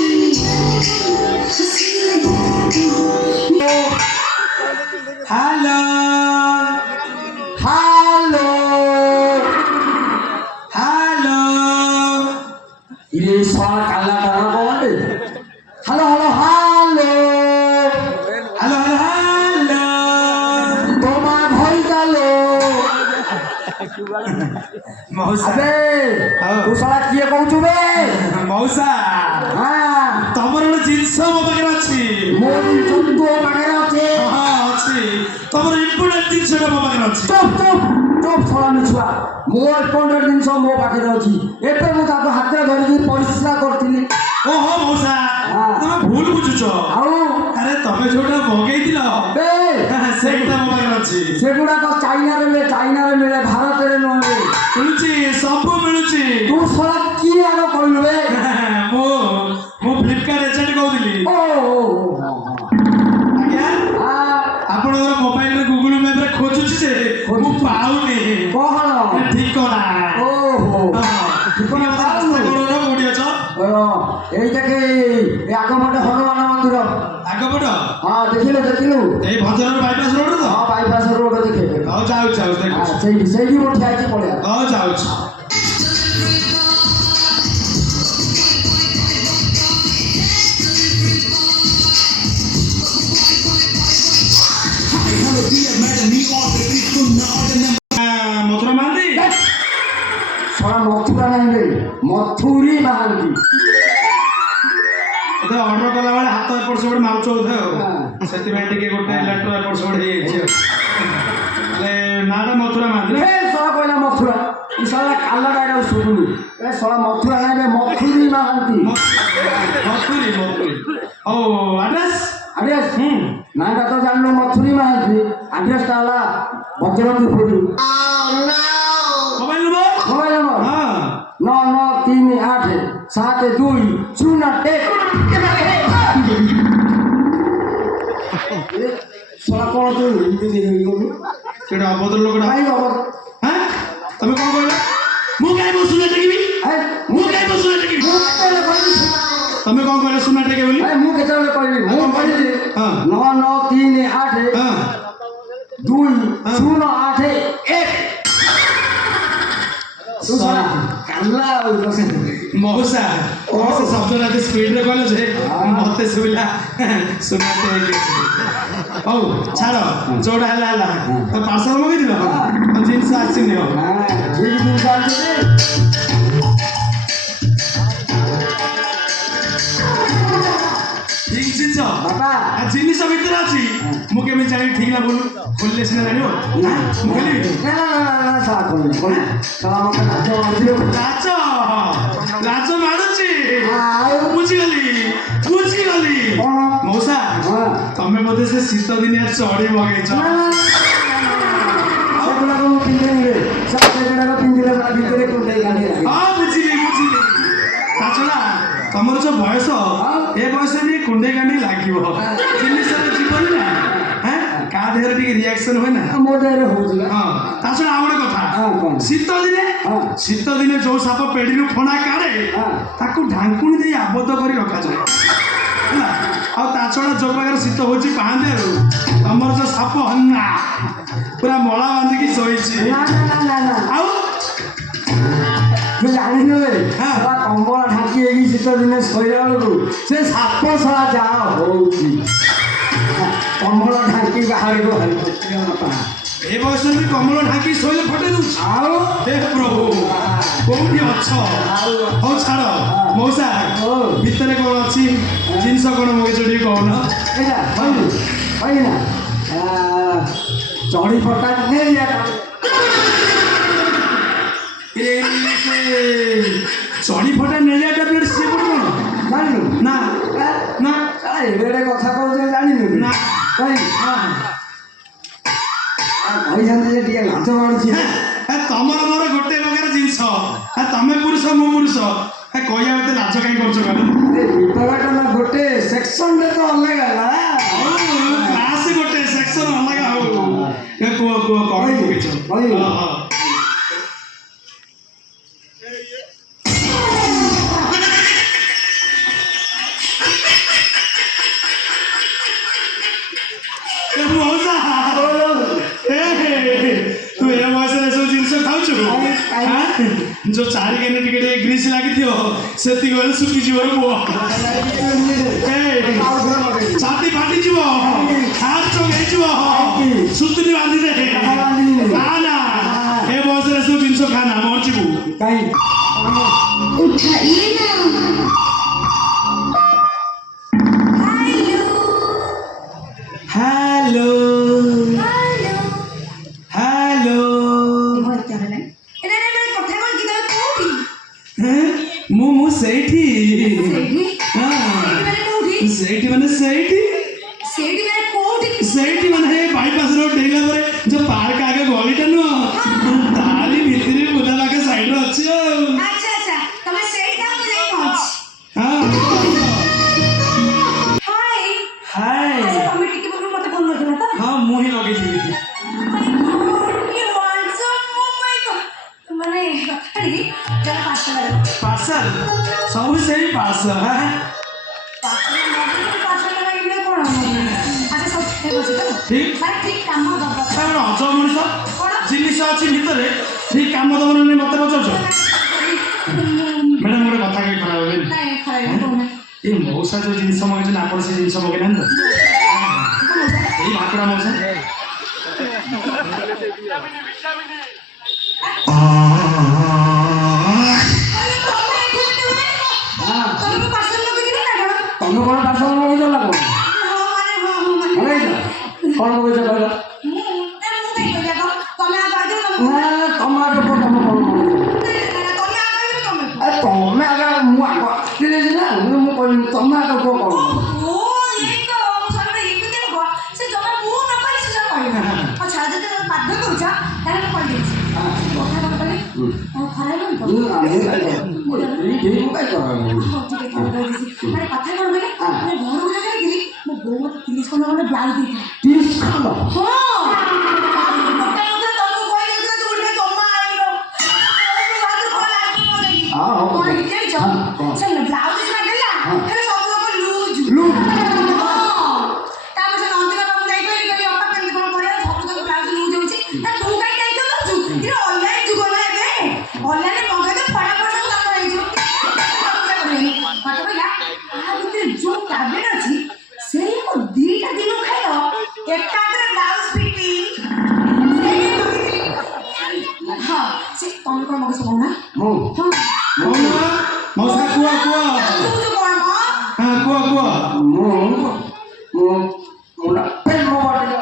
ହ୍ୟାଲୋ ହ୍ୟାଲୋ ହ୍ୟାଲୋ, ଇରେ ଶଳା କାଲା ଡର କଣେ? Hello hello hello hello hello hello, তোমার ভয় গেল ମଉସା ତୁ ଶଳା କିଏ କହୁଛୁ ବେ? ମଉସା ହଁ, ତମର ଗୋଟେ ଜିନିଷ ମୋ ପାଖରେ ଅଛି। ମୋ ଜିନିଷ ତୋ ପାଖରେ ଅଛି? ହଁ ଅଛି, ତମର ଇମ୍ପୋର୍ଟାଣ୍ଟ ଜିନିଷଟା ମୋ ପାଖରେ ଅଛି। ଚୁପ୍ ଚୁପ୍ ଚୁପ୍ ଶଳା ମିଛୁଆ। ମୋ ଇମ୍ପୋର୍ଟାଣ୍ଟ ଜିନିଷ ମୋ ପାଖରେ ଅଛି। ଏବେ ମୁଁ ତାକୁ ହାତରେ ଧରିକି ପରିସ୍ରା କରିଥିଲି। ଓହୋ ମଉସା, ତମେ ଭୁଲ ବୁଝୁଛ। ଆଉ ଆରେ ତମେ ଯୋଉଟା ମଗେଇଥିଲ ବେ ସେଇଟା ମୋ ପାଖରେ ଅଛି। ସେଗୁଡାକ ଚାଇନାରେ ମିଳେ, ଭାରତରେ ନୁହେଁ। ମିଳୁଛି, ସବୁ ମିଳୁଛି। ତୁ ଶଳା କି ଆଗ କହିଲୁ ବେ? ମୁଁ ଫ୍ଲିପକାର୍ଟ ଏଜେଣ୍ଟ କହୁଥିଲି। ଓ ଆଜ୍ଞା, ଆପଣଙ୍କର ମୋବାଇଲରେ ଗୁଗୁଲ ମ୍ୟାପରେ ଖୋଜୁଛି ଯେ ମୁଁ ପାଉନି। କଣ ଠିକଣା। ଓହୋ, ଠିକଣା କୋଉଠି ଅଛ? এইটাকে আগমনে হনুমান মন্দির। আগপଟ? হ্যাঁ, দেখিলু এই ভଦ୍রক বাইপাস ରୋଡ ତ? হ্যাঁ, বাইপাস রোড দেখে। ହଉ ଯାଉଛି ଦେଖୁଛି। ସେଇଠି ମୁଁ ଠିଆ ହେଇଛି ପଳେଇଆ। ହଉ ଯାଉଛି। ମଥୁରା ମହାନ୍ତି? ଶଳା ମଥୁରା ନାହିଁ ବେ, ମଥୁରୀ ମହାନ୍ତି। ଏତେ ଅର୍ଡର କଲା ବେଳେ ହାତ ଏପଟ ସେପଟ ମାରୁଛ ବୋଧେ ଆଉ, ହଁ। ସେଥିପାଇଁ ଟିକେ ଗୋଟେ ଲେଟର ଏପଟ ସେପଟ ହେଇଯାଇଛି ଆଉ। ହେଲେ ନାଁଟା ମଥୁରା ମହାନ୍ତି ନା? ଶଳା କହିଲା ମଥୁରା, ଶଳା କାଲଟା ଏଇଟା ଶୁଭୁନି। ଶଳା ମଥୁରା ନାହିଁ ବେ, ମଥୁରୀ ମହାନ୍ତି। ମଥୁରୀ। ହଉ ଆଡ୍ରେସ୍? ଆଡ୍ରେସ୍ ନାଁଟା ତ ଜାଣିଲୁ, ମଥୁରୀ ମହାନ୍ତି। ଆଡ୍ରେସଟା ହେଲା Bhadrakpuri. Mobile number? Mobile number ହଁ 99387201। ଶଳା କଣ ତୁ ସେଟା ଅଭଦ୍ର ଲୋକଟା। କାହିଁକି କାହିଁ ମୋ ସୁନା ଟେକିବି ମୁଁ କାହିଁ ମୋ ସୁନା ଟେକିବି ତମେ କ'ଣ କହିଲ ସୁନା ଟେକେ ବୋଲି ମୁଁ କେତେବେଳେ କହିବି ମୁଁ କହିଲି ହଁ 9 9 3 8 ହଁ 2 0 8 1 କାଲା ମଉସା ସେ ଶବ୍ଦଟା ଏତେ ସ୍ପିଡରେ କହିଲ ଯେ ମତେ ଶୁଭିଲା ସୁନା ଟେକେ ହଉ ଛାଡ଼ ଯୋଉଟା ହେଲା ହେଲା ପାର୍ସଲ ମଗେଇଥିଲ ଜିନିଷ ଆସିନି ହଉ ଠିକ ଜିନିଷ ଆଣିଛି ଠିକ ଜିନିଷ ବାପା ଜିନିଷ ଭିତରେ ଅଛି ମୁଁ କେମିତି ଜାଣିବି ଠିକ ନା ଭୁଲ ଖୋଲିଲେ ସିନା ଜାଣିବ ମୁଁ ଖେଳିବି ଲାଜ ମାଡୁଛି ବୁଝିଗଲି ବୁଝିଗଲି ମଉସା ତମେ ବୋଧେ ସେ ଶୀତ ଦିନିଆ ଚଢି ମଗେଇଛ ହଁ ବୁଝିଲି ବୁଝିଲି ତା ଛଡ଼ା ତମର ଯୋଉ ବୟସ ଏ ବୟସରେ ଟିକେ କୁଣ୍ଡେଇ କାଣ୍ଡେଇ ଲାଗିବ ଜିନିଷରେ ଯିବନି ନା କାହା ଦେହରେ ଟିକେ ରିଆକ୍ସନ ହୁଏ ନା ମୋ ଦେହରେ ହଉଛି ହଁ ତା ଛଡ଼ା ଆଉ ଗୋଟେ କଥା ଶୀତ ଦିନେ ଯୋଉ ସାପ ପେଡିରୁ ଫଣା କାଢେ ତାକୁ ଢାଙ୍କୁଣି ଦେଇ ଆବଦ୍ଧ କରି ରଖାଯାଏ ହେଲା ଆଉ ତା ଛଡ଼ା ଯୋଉ ପ୍ରକାର ଶୀତ ହଉଛି ପାହାନ୍ତିଆରୁ ତମର ଯୋଉ ସାପ ହନ୍ନା ପୁରା ମଳା ବାନ୍ଧିକି ଶୋଇଛି ଆଉ ମୁଁ ଜାଣିନି କମ୍ବଳ ଢାଙ୍କି ହେଇକି ଶୀତ ଦିନେ ଶୋଇଲା ବେଳକୁ ସେ ସାପ ସଳା ଯାହା ହଉଛି କମ୍ବଳ ଢାଙ୍କି ବାହାରକୁ ଏ ବୟସରେ ବି କମଳ ଢାଙ୍କି ଶୋଇଲେ ଫଟେଇ ଦଉଛି ଆଉ ହେ ପ୍ରଭୁ କୋଉଠି ଅଛ ହଉ ଛାଡ଼ ମଉସା ଭିତରେ କ'ଣ ଅଛି ଜିନିଷ କ'ଣ ମଗେଇଛ ଟିକେ କହୁନ ଏଇଟା କହିଲି ନା ଚଢି ଫଟା ନେଇ ଚଢି ଫଟା ନେଳିଆ ଟ୍ୟାବଲେଟ୍ ସିଏ ପଡ଼ି କ'ଣ ଜାଣିନୁ ନା ନା ଏଡ଼େ କଥା କହୁଛ ଜାଣିନୁ ନା କହିଥାନ୍ତି ଯେ ଟିକେ ଲାଞ୍ଚ ମାରୁଛି ତମର ମୋର ଗୋଟେ ପ୍ରକାର ଜିନିଷ ତମେ ପୁରୁଷ ମୁଁ ପୁରୁଷ କହିବା ମତେ ଲାଜ କାହିଁ କରୁଛ କହିଲ ବିଭାଗଟା ନା ଗୋଟେ ସେକ୍ସନରେ ତ ଅଲଗା ନା କ୍ଲାସ୍ ଗୋଟେ ସେକ୍ସନ ଅଲଗା ହଉ କୁହ କୁହ କ'ଣ ମଗେଇଛ ମଉସା ତୁ ଏ ବୟସରେ ଏସବୁ ଜିନିଷ ଖାଉଛୁ ଯୋଉ ଚାରିକାନି ଟିକେ ଟିକେ ଗ୍ରୀସ୍ ଲାଗିଥିବ ସେତିକି ବେଳେ ଶୁଖିଯିବ ପୁଅ ଛାତି ଫାଟିଯିବ ହାତ ଚୋକ ହେଇଯିବ ସୁତୁଲି ବାନ୍ଧିଦେ ନା ନା ଏ ବୟସରେ ଏସବୁ ଜିନିଷ ଖାନା ମରିଯିବୁ ହ୍ୟାଲୋ ହ୍ୟାଲୋ ମୁଁ ସେଇଠି ସେଇଠି ମାନେ ସେଇଠି ମାନେ ହେ ବାଇପାସ୍ ରୋଡ୍ ଡେଇଁଲା ପରେ ଯୋଉ ପାର୍କ ଆଗେ ଗଳିଟା ନୁହଁ ତାରି ଭିତରେ ବୁଧା ପାଖେ ସାଇଡ୍ ଅଛି ଆଉ ହଁ ମୁଁ ହିଁ ଲଗେଇଥିଲି ପାର୍ସଲ ସବୁ ସେଇ ପାର୍ସଲ ଠିକ ଅଜବ ମଣିଷ ଜିନିଷ ଅଛି ଭିତରେ ଠିକ କାମ ଦବ ନା ମତେ ପଚାରୁଛ ମ୍ୟାଡ଼ାମ ଗୋଟେ କଥା କହି ଖରାପ ହେବେନି ଏଇ ମଉସା ଯୋଉ ଜିନିଷ ମଗେଇଛନ୍ତି ଆପଣ ସେ ଜିନିଷ ମଗେଇନାହାନ୍ତି ତ ଏଇ ଭାକୁରା ମଉସା ତମେ କ'ଣ ପାର୍ସଲ ମଗେଇଛ ନା କ'ଣ ମଗେଇଛ କହିଲ ତମେ ଆଗ ମୁଁ ଆଗ ଆସିଥିଲି ନା ମୁଁ କହିଲି ତମେ ଆଗ କୁହ କ'ଣ କଣ ହେଇଛି ଜାଣିଛ? କଣ? ସେ ବ୍ଲାଉଜ ସିନା ଦେଲା ହେଲେ ସବୁ ଯାକ ଲୁଜ। ଲୁଜ? ତାପରେ ସେ ନନ୍ଦିତା ପାଖକୁ ଯାଇ କହିଲି ଅପା କେମିତି କଣ କରିବା ସବୁ ଯାକ ବ୍ଲାଉଜ ଲୁଜ ହଉଛି ନା ତୁ କାହିଁ ଟେନସନ ନଉଛୁ? ଇଏ ଅନଲାଇନ ଯୁଗ ନା ଏବେ ଅନଲାଇନରେ ମଗେଇଦେ ଫଟାଫଟ ସବୁ କାମ ହେଇଯିବ। ମତେ କହିଲା ତା ଭିତରେ ଯୋଉ ଟ୍ୟାବଲେଟ ଅଛି ସେଇ ମୁଁ 2ଟା ଦିନ ଖାଇବ ଏକାଥରେ ବ୍ଲାଉଜ ଫିଟିଂ। ହଁ ସେ ତମେ କଣ ମଗେଇଛ କହୁନା? ମୁଁ ହଁ ମଉସା କୁହ କୁହ ତୁ କଣ ମ? ହଁ କୁହ କୁହ ମୁଁ ନା ପ୍ରେମ ବାଟିଲ।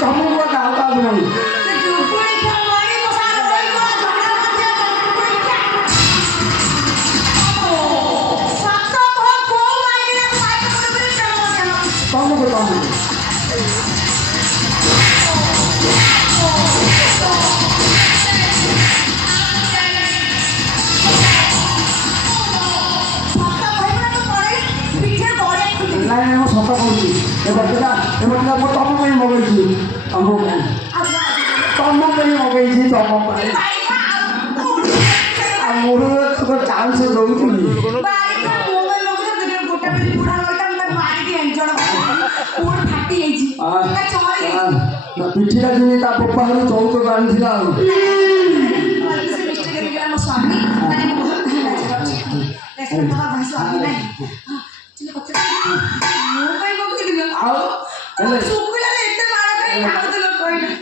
ତମକୁ କାହା କାହାକୁ ନାହିଁ ତମକୁ ନାଇଁ ମୁଁ ସତ କହୁଛି ଏପଟଟା ମୁଁ ତମ ପାଇଁ ମଗେଇଛି ତମ ପାଇଁ ମଗେଇଛି ତମ ପାଇଁ ଆଉ ମୋର ଚାନ୍ସ ଦଉଥିଲି ପିଠିଟା ଯେମିତି ତା ପପା ଘରୁ ଚଉଚକ ଆଣିଥିଲା ଆଉ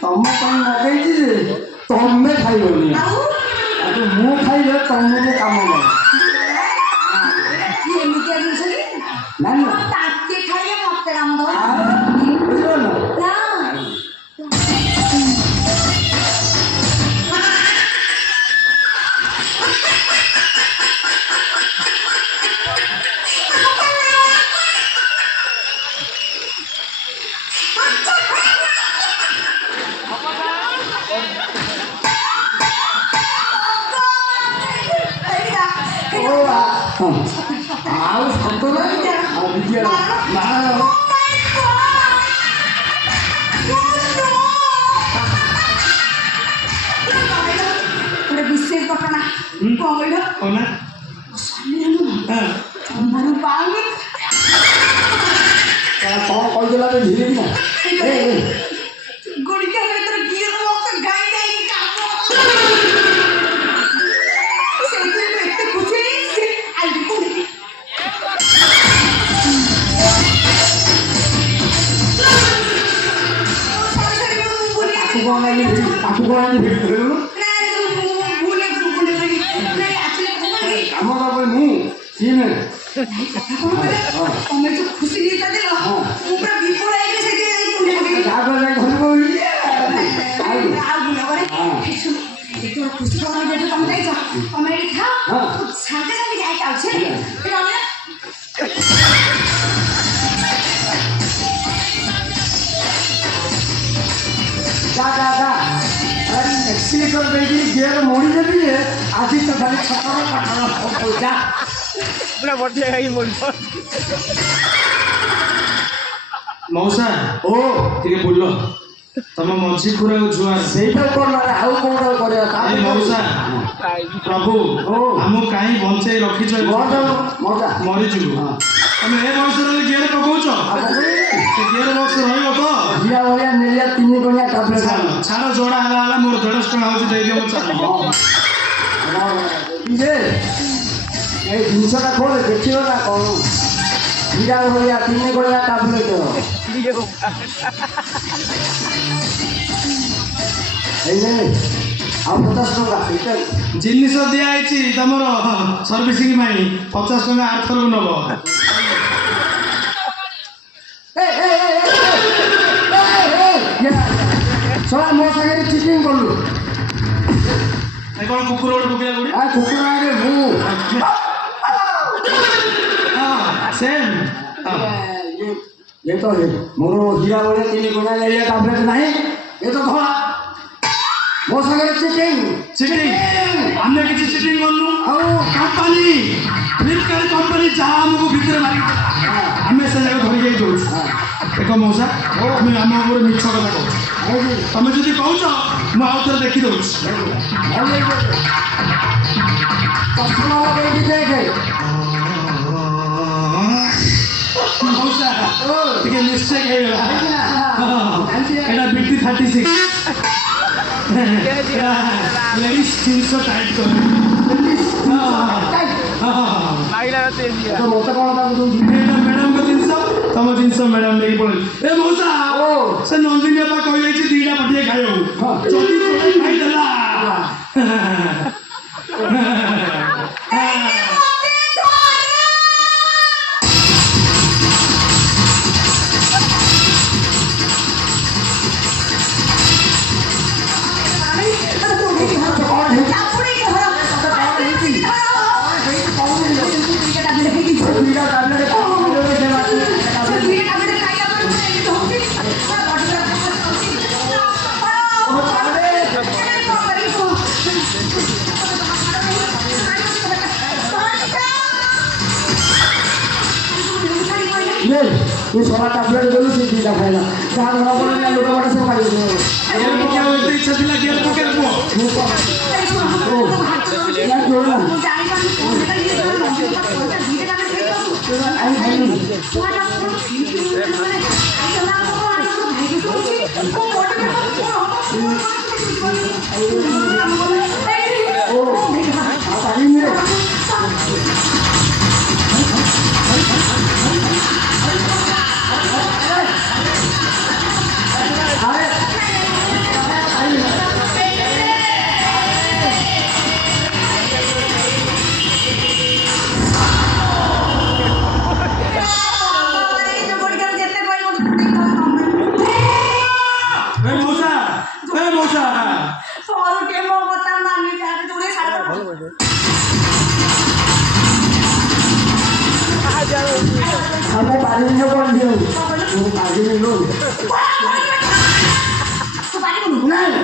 ତମ ପାଇଁ ମଗେଇଛି ଯେ ତମେ ଖାଇବନି ମୁଁ ଖାଇଲେ ତମକୁ କାମ କର ନା ନା ଖାଇଲେ ମତେ କାମ ବୁଝିପାରିଲ ଆଉ ସତ ନାହିଁ ଆଉ ବିଦ୍ୟା ନା ବିଶେଷ ଘଟଣା କଣ କହିଲ କହୁନା କଣ କହିଦେଲା ଧୀରେ ଧୀରେ ଗୋଡ଼ିକା ଭିତରେ କିଏ ଗାଈ ଗାଈ କାମ ସେଇଥିପାଇଁ ଏତେ ଖୁସି ଆଇବି କୋଉଠି ତାକୁ କଣ ଭିଡ଼ିଦେଲୁ କାମ ତାପରେ ମୁଁ ସିଏ ତମେ ଯୋଉ ଖୁସି ହେଇଥିଲା ମୁଁ ପୁରା ବିଫଳ ହେଇକି ସେଠି ତାପରେ ଘରକୁ ଯେତେବେଳେ ଖୁସି ଖବର ଯେହେତୁ ତମେ ଯାଇଛ ତମେ ଏଠି ଖାଅ ସାଙ୍ଗେ ସାଙ୍ଗେ ଯାଇକି ଆଉଛି ଦେଇକି ଗେର ମୋଡ଼ି ଦେବି ଯେ ଆଜି ତ ଖାଲି ଛକର ପାଠର ଯା ପୁରା ବଟିଆ ଖାଇକି ମରିବ ମଉସା ଓ ଟିକେ ବୁଲ ତମ ମଝି ଖୁରାକୁ ଜୁଆର ସେଇଟା କଣ ଆଉ କଣ କରିବା ଏ ମଉସା ପ୍ରଭୁ ଆମକୁ କାହିଁ ବଞ୍ଚେଇ ରଖିଛ ମଜା ମରିଯିବୁ ତମେ ଏ ବୟସରେ ଗିଅର ପକଉଛ ସେ ଗିଅର ବକ୍ସ ରହିବ ତ ଝିଆ ଭଳିଆ ନେଲିଆ 3 ଗଣିଆ ଟାବଲେଟ ଛାଡ଼ ଯୋଡ଼ା ହେଲା ମୋର 150 ଟଙ୍କା ହଉଛି ଦେଇଦିଅ ମୁଁ ଚାଲ ଯେ এই জিনিসটা খোলে দেখিও না কোন ঝিয়া ভলিয়া 3 গনিয়া টাবলেট এই নে ଆଉ 50 ଟଙ୍କା ଏଇଟା ଜିନିଷ ଦିଆହେଇଛି ତମର ସର୍ଭିସିଂ ପାଇଁ 50 ଟଙ୍କା ଆର୍ଥରକୁ ନବ। ଶଳା ମୋ ସାଙ୍ଗରେ ଚିଟିଂ କଲୁ। କ'ଣ କୁକୁର ଗୋଟେ ପକେଇଲା କୋଉଠି? କୁକୁର ଆଗରେ ମୁଁ ସେମ୍ ये तो मोर हीरा भलिया 3 गुणा लेलिया टैबलेट नहीं ये तो धला मो सागर चिटिंग ଆମେ କିଛି ଚିଟିଂ କରୁନୁ। ଆଉ କମ୍ପାନୀ ଫ୍ଲିପକାର୍ଟ କମ୍ପାନୀ ଯାହା ଆମକୁ ଭିତରେ ମାରି ଆମେ ସେ ଜାଗା ଧରି ଯାଇ ଦେଉଛୁ। ଦେଖ ମଉସା তুমি ଆମ ଉପରେ ମିଛ କଥା କହୁଛ। ତମେ ଯଦି କହୁଛ ମୁଁ ଆଉ ଥରେ ଦେଖି ଦେଉଛି। चश्मा लगे देखे ମଉସା ଟିକେ ମିଷ୍ଟେକ୍ ହେଇଗଲା। ଏଇଟା ବିଟି 36 ଲେଡିସ୍ ଜିନିଷ ଟାଇଟ୍ କର। ମାଗିଲା ରାତି ଏମିତି तो मत कौन बाबू तुम ଏଇଟା ମ୍ୟାଡ଼ାମଙ୍କ ଜିନିଷ ତମ ଜିନିଷ ମ୍ୟାଡ଼ାମ ନେଇକି ପଳେଇ। ଏ ମଉସା ସେ ନନ୍ଦିନୀ ବାପା କହିଯାଇଛି 2ଟା ପଟିଏ ଖାଇବାକୁ ଯଦି ତମେ ଖାଇଦେଲା ये सोना टैबलेट देलु से दीदा खाइला जहां घर पर ना लोग बड़ा सब खाइ ଗେର ପକେଇବାକୁ ଏତେ ଇଚ୍ଛା ଥିଲା ଗେର ପକେଇଲା ପୁଅ। या जोड़ा हमें पानी में कौन दियो वो पानी में लो नहीं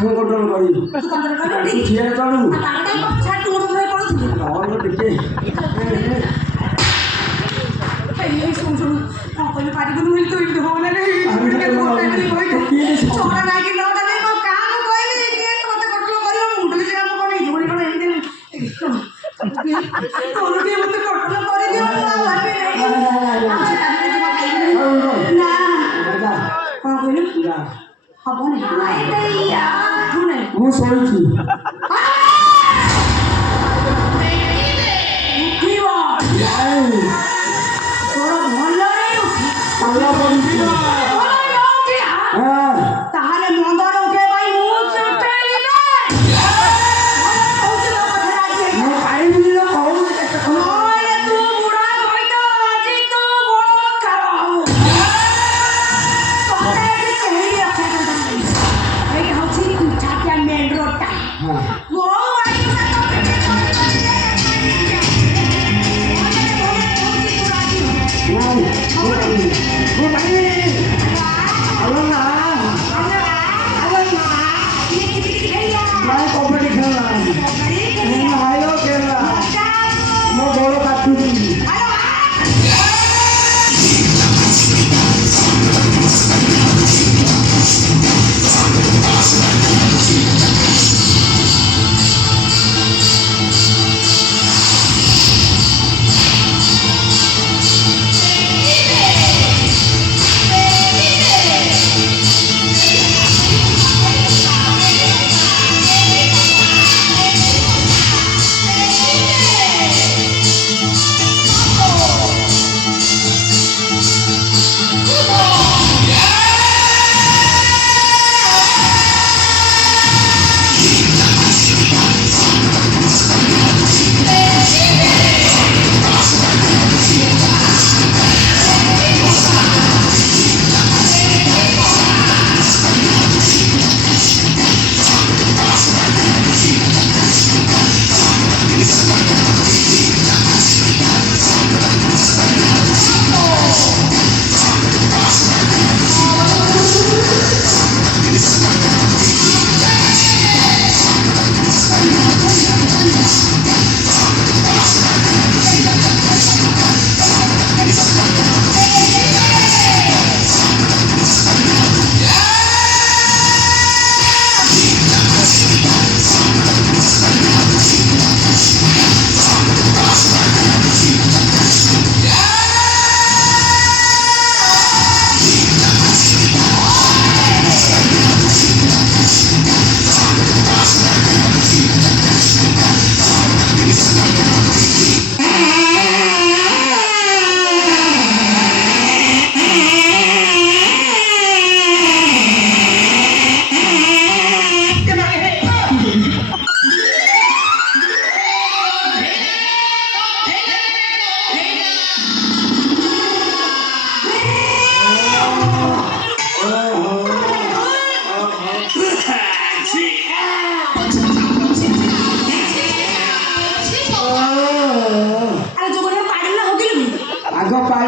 ମୁଁ କଣ୍ଟ୍ରୋଲ କରିବି ଠିଆ କରୁ ନହେଲେ ଟିକେ ମୁଁ ଶୋଇଛି তাহলে মন্দার উঠে ভাই ମୋ ଗୋଡ଼ କାଟୁଛି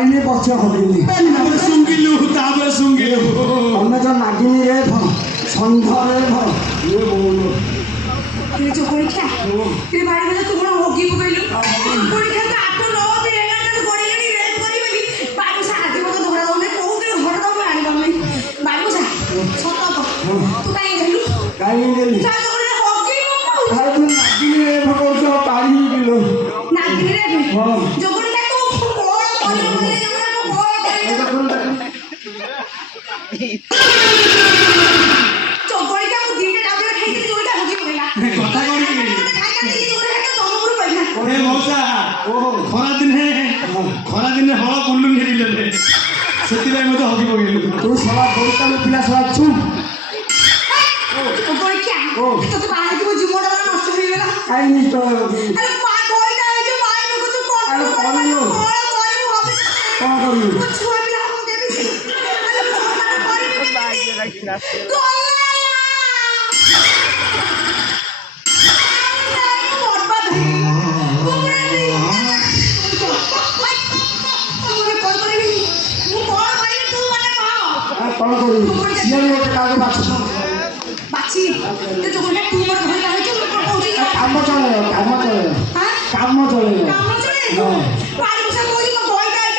ଗାଡ଼ିରେ ବସିବା ହବିନି ତାପରେ ଶୁଙ୍ଗିଲୁ ତମେ ତ ନାଗିନୀରେ ସନ୍ଧ୍ୟାରେ ଯୋଉ ପରୀକ୍ଷା ବାড়ি গেলে তো কোনো হকি পকাইলু পরীক্ষা তো 8 9 দিন এগার তো গড়ি গড়ি রেপ করি বলি বাড়ি বসে হাতে মতো ধরা দাও কোউ দিন ধরা দাও আনি দাও বাড়ি বসে সত তো তুই কাই গেলু কাহিনী নেলি চাল করে হকি পকাউ আরে তুই নাগিনীরে ভগৌছ পাড়ি গেল নাগিনি রে জগড়ি কা তো বড় করি বলে বড় জগড়ি কা দিনে ডাবলে খাইতে জগড়িটা হকি পকাইলা কথা করি খাই খাই জগড়ি কা জমপুর পাইলা ଏ ମଉସା ଖରାଦିନେ ହଳ ବୁଲୁ ଘେରିଲେ ସେଥିପାଇଁ ମୋତେ ହକି ପକେଇଲୁ তুই সবার বইকালে পিলা সবার চুপ পরীক্ষা তো বাড়ি দিব জীবনটা নষ্ট হয়ে গেল কাহিনী তো আরে মা কইটা এই যে মায়ের মুখ তো কোন আরে কোন করিও। হবে কଣ କରିବୁ ছুয়া পিলা हम দেবি আরে ফোন করিবি কেমনে କଣ କରିବୁ ସିଏ ବି ଗୋଟେ କାହାକୁ ବାଛ বাচ্চি তো যখন তুই মোর ঘরে হইছে মোর কইছি কাମ ଚଳେଇବ হ্যাঁ କାମ ଚଳେଇବ কাম চলে